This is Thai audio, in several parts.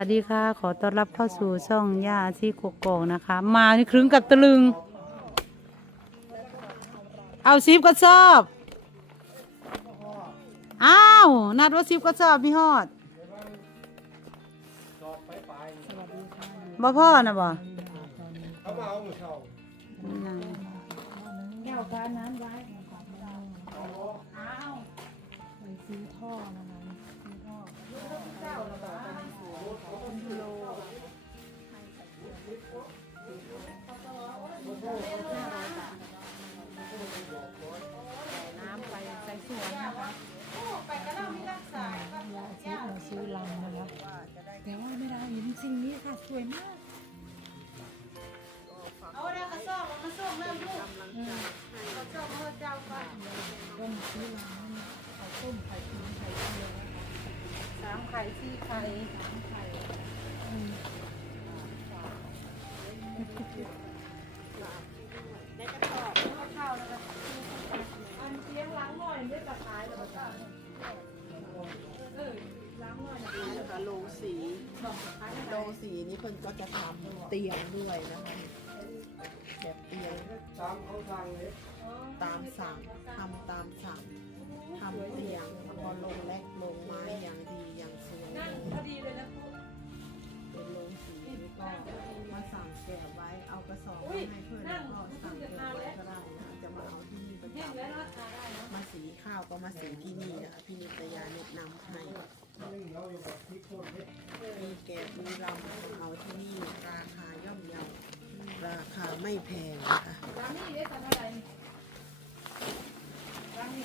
สวัสดีค่ะ ขอต้อนรับเข้าสู่ช่องย่าที่กกอกนะคะ มานี่ครึ้งกับตะลึง เอาซิบก็ชอบอ้าวนัดว่าซิบก็ชอบพี่ฮอดบ่พ่อนะบ่แก้วกาน้ำไว้ของเราอ้าวไปซื้อท่อนะคะซื้อท่อ ไข่สี่ไข่สามไข่อืมนะคะโรงสีโรงสีนี้เพิ่นก็จะทำเตียงด้วยนะคะแบบเตียงตามเขาสั่งเลยตามสั่งทำตามสั่งทำเตียงพอลงแลกลงไม้อย่างดีอย่างส วยเลยพอดีเลยนะเป็นโรงสีนี่ก็มาสั่งแกะไว้เอากระสอบมาให้เพื่อนแล้วก็สั่งแกะไว้ก็ได้นะจะมาเอาที่นี่ประจำมาสีข้าวก็มาสีที่นี่นะคะพี่นิตยาแนะนำให้นึ่งเราอยู่แบบพริกป่นเนี่ยมีแกะมีลำเอาที่นี่ราคาย่อมเยาราคาไม่แพงนะคะร้านนี้ได้ทำอะไรร้านนี้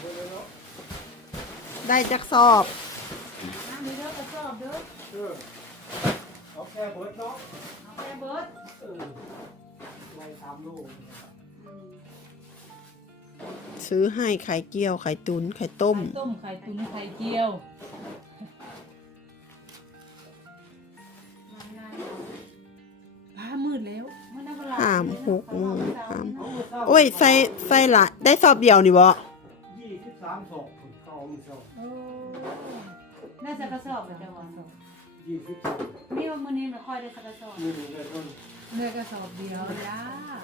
เดี๋ยวเนาะ ได้จักสอบน้ำมีเด้อกระสอบเด้อเออเอาแค่เบิร์ดเนาะเอาแค่เบิร์ดเออไล่ตามลูกซื้อให้ไข่เจียวไข่ตุนไข่ต้ม ไข่ต้มไข่ตุ๋นไข่เจียวผ้ามืดแล้วมันได้เวลาห้ามหกโมงห้าม โอ้ยใส่ใส่ละได้สอบเดียวนี่บ่ยี่สิบสามศอ กถึงเขาเอาหมูเช่าโอ้น่าจะกระสอบเลยเจ้าวันยี่สิบสามมีว่ามื้อนี้ไม่ค่อยได้สักกระสอบมือหนึ่งเลยต้นเนื้อกระสอบเดียวจ้า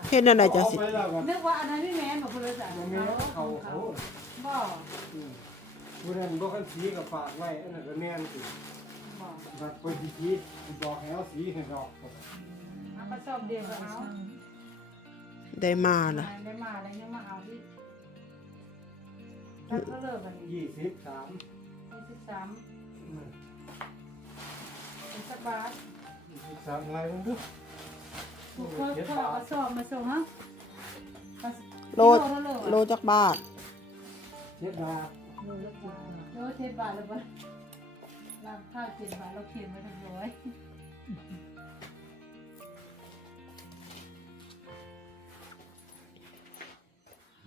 เฮ็ดนั่นได้จังสิเอาไปแล้วกันนึกว่าอันนั้นพี่แม่นบอกเพื่อนจ้ะมันมีเขาเขาบ่อืมผู้นั้นบอกกันสีกับฝากไว้อันนั้นก็แน่นสิบ่บัดคนสีบอกให้เอาสีให้ดอกเอากระสอบเดียวก็เอาได้มาล่ะได้มาแล้วยังมาเอาที่ ถ้าเขาเลิกกันนี่ยี่สิบสามยี่สิบสามอืมเป็นสักบาทยี่สิบสามอะไรมันดูถูกเขาเขาเอากระสอบมาส่งฮะโลโลจักบาทเจ็ดบาทโลเจ็ดบาทแล้วบ่ราคาเจ็ดบาทเราเขียนไว้ทั้งร้อย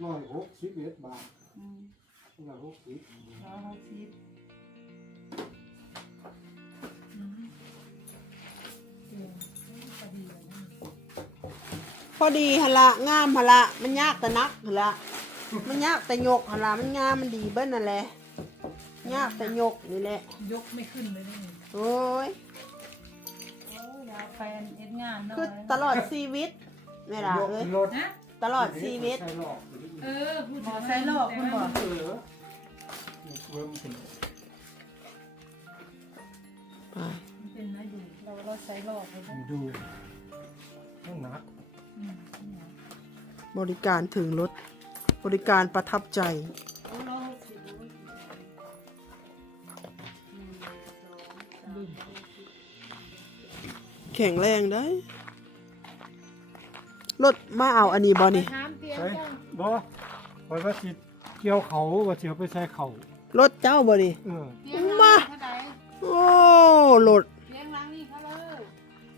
ร้อยหกสิบเอ็ดบาท อืมร้อยหกสิบร้อยหกสิบพอดีหนละงามหนละมันยากแต่นักหนละมันยากแต่ยกหนละมันงามมันดีเบิ้นั่นแหละยากแต่ยกนี่แหละ ยกไม่ขึ้นเลยนี่โอ้ยโอ้ยเอาแฟนเอ็ดงานเนาะคือตลอดชีวิตไม่ล่ะเอ้ยรถนะตลอดชีวิต ใส่หลอก เออพูดหมอใส่โลกคุณบอกเออเวิร์มถึงไปมันเป็นนะอยู่เราเราใส่หลอกไปด้วยดูต้องหนักอืมบริการถึงรถ บริการประทับใจ โอ้ร้อยหกสิบโอ้ยหนึ่งสองสามแข็งแรงได้ รถมาเอาอันนี้บอนี่ถามเตียงใช่เจ้าบ่ คอยว่าสิเกี่ยวเขาว่าสิเอาไปใส่เขารถเจ้าบอนี่ เออเตียงมา เท่าไหร่โอ้รถเตียงหลังนี่เขาเลย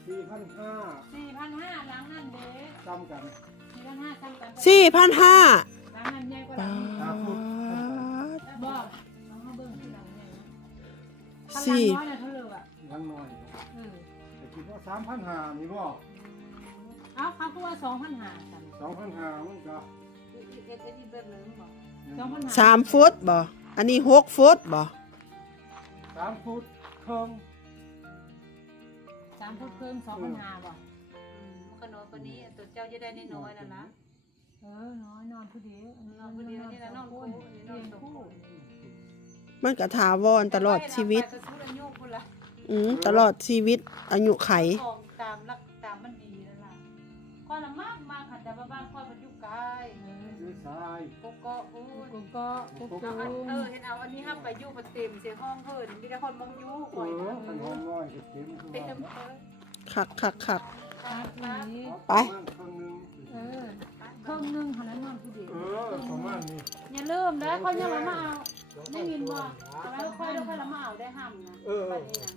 สี่พันห้าสี่พันห้าหลังนั่นเด้จำกันสี่พันห้าซ้ำกันสี่พันห้าหลังนั่นใหญ่กว่าหลังนี้บอกน้องเขาเบิ่งที่หลังใหญ่นะถ้าหลังสี่น้อยน่ะเท่าเลยอะยังน้อยเออแต่คิดว่าสามพันห้ามีบ่เอาเขาคือว่าสองพันห้ากันสองพันห้ามันก็ เอ็ดเอ็ดอีเบิร์ดเลยบอกสองพันห้าสามฟุตบ่ อันนี้หกฟุตบ่สามฟุตครึ่งสามทุ่มครึ่งสองพันห้าบ่อืมขนมคนนี้ตัวเจ้าจะได้น้อยๆนั่นนะเออน้อยนอนผู้เดียวนอนผู้เดียวนี่นะนอนคู่นี่นอนเรียนสองคู่คู่มันก็ถาวรตลอดชีวิต ไปก็สู้อายุพุ่นละอืมตลอดชีวิตอายุไข ของตามรักตามมันดีนั่นล่ะข้อยละมากมากค่ะแต่ว่าบ้านข้อยมันอยู่ไกล อยู่ซ้ายกกก็พูดกูก็กูก็เอาอันเออเห็นเอาอันนี้ห้ามไปอยู่ประเต็มเสียห้องเพิ่นมีแต่คนมองอยู่เอก่อยอนะคันห้องน้อยก็เต็มคือเต็ว่ามเออคักคักคักพักนี้ไปบ้านครึ่งหนึงเออครึ่งหนึงเท่านั้นนอนผู้เดียวเออประมาณนี้อย่าลืมนะค่อยยังละมาเอาได้ยินบ่แล้วค่อยแล้วค่อยละมาเอาได้ห้ามนะเออไปนี่นะ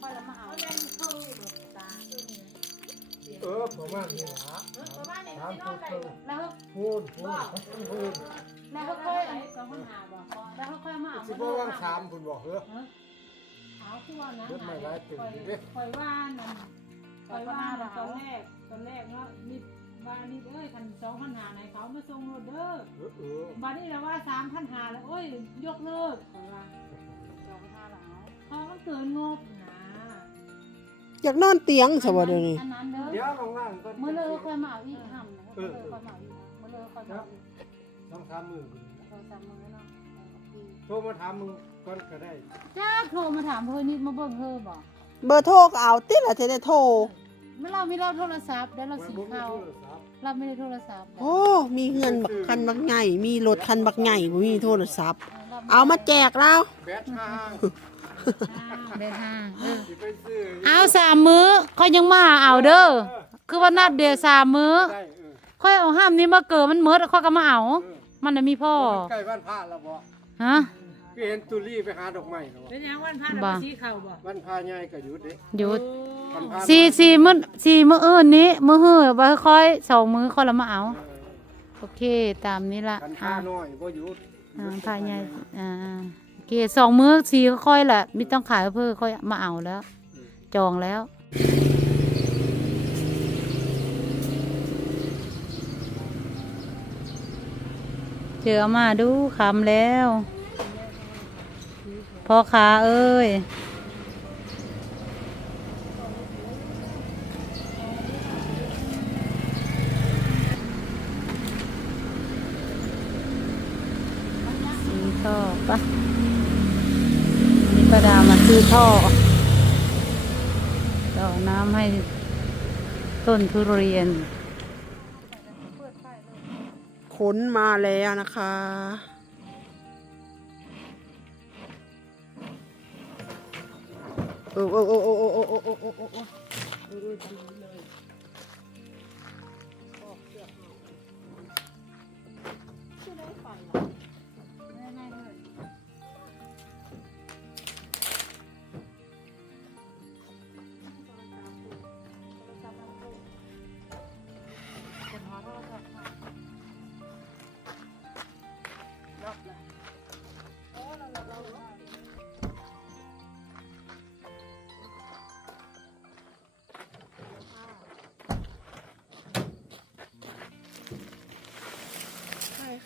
ค่อยละมาเอาได้เข้าอยู่ตาเออประมาณนี้ล่ะประมาณนี้ สามสินอทุ่นมได้ครึ่งแล้วพูนพูนพูนแล้วค่อยสองพันหาบ่แล้วค่อยมาเอาสิบว่างสามพุ่นบอกเหรอเอาคือว่านะไม่หลายตื่นด้คอยว่านั่นคอยว่านตอนแรกตอนแรกเนาะนิดว่านิดเอ้ยพันสองพันหาไหนเขามาส่งรถเด้อบัดนี้เราว่าสามพันหาแล้วโอ้ยยกเลิกคอยว่าสองพันหาหลังเพราะมันเกินงบ อยากนอนเตียงสวัสดีนี่อันนั้นเด้อเดี๋ยวลงล่างก็มื่อเลยค่อยมาเอาอีกห้ามนะมื่อเลยค่อยมาเอาอีกมื่อเลยค่อยมาเอาอีกต้องทำมือก่อนนะโทรศัพท์มือเนาะโทรมาถามมึงก่อนก็ได้จ้าโทรมาถามเพิ่นนิดมาเบิ่งเธอบ่เบอร์โทรก็เอาติละจะได้โทรไม่เราไม่เราโทรศัพท์เดี๋ยวเราว่าสีบ่มีเข้าโทรศัพท์เราไม่ได้โทรศัพท์โอ้มีเงินบักคันบักใหญ่มีรถคันบักใหญ่บ่มีโทรศัพท์ เอามาแจกเราแบตห้าง เดินทางสิไปซื้อเอาสามมื้อค่อยยังมาเอาเด้อคือว่านัดเดียวสามมื้อได้เออค่อยเอาห้ามนี้มาเกิดมันเมิดค่อยก็มาเอาเออมันน่ะมีพ่อใกล้บ้านพระแล้วบ่ฮะคือเห็นตุลี่ไปหาดอกไม้แล้วเป็นยังวันพระเราบ่ไปชี้เข่าบ่บ้านพระใหญ่ก็หยุดเด้หยุดวันพระสี่สี่มื้อสี่มื้ออื่นนี้ มื้อหื้อไว้ค่อยสองมื้อค่อยละมาเอา เออโอเค ตามนี้ละกันพอ่าระน้อยบ่หยุดอ่าพายใหญ่อ่าโอ เกสองมื้อสีค่อยละไม่ต้องขายเพื่อค่อยมาเอาแล้ว จองแล้วเจอมาดูคำแล้ว พอค้าเอ้ย สีท่อปะนี่ ประดามาซื้อท่อต่อน้ำให้ต้นทุเรียน ขนมาแล้วนะคะ โอ้โอ้โอ้โอ้โอ้โอ้โอ้โอ้โอ้โอ้โอ้ใช่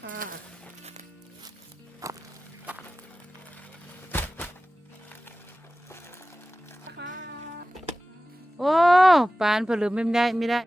ค่ะ โอ้ ปานผลืมไม่ได้ ไม่ได้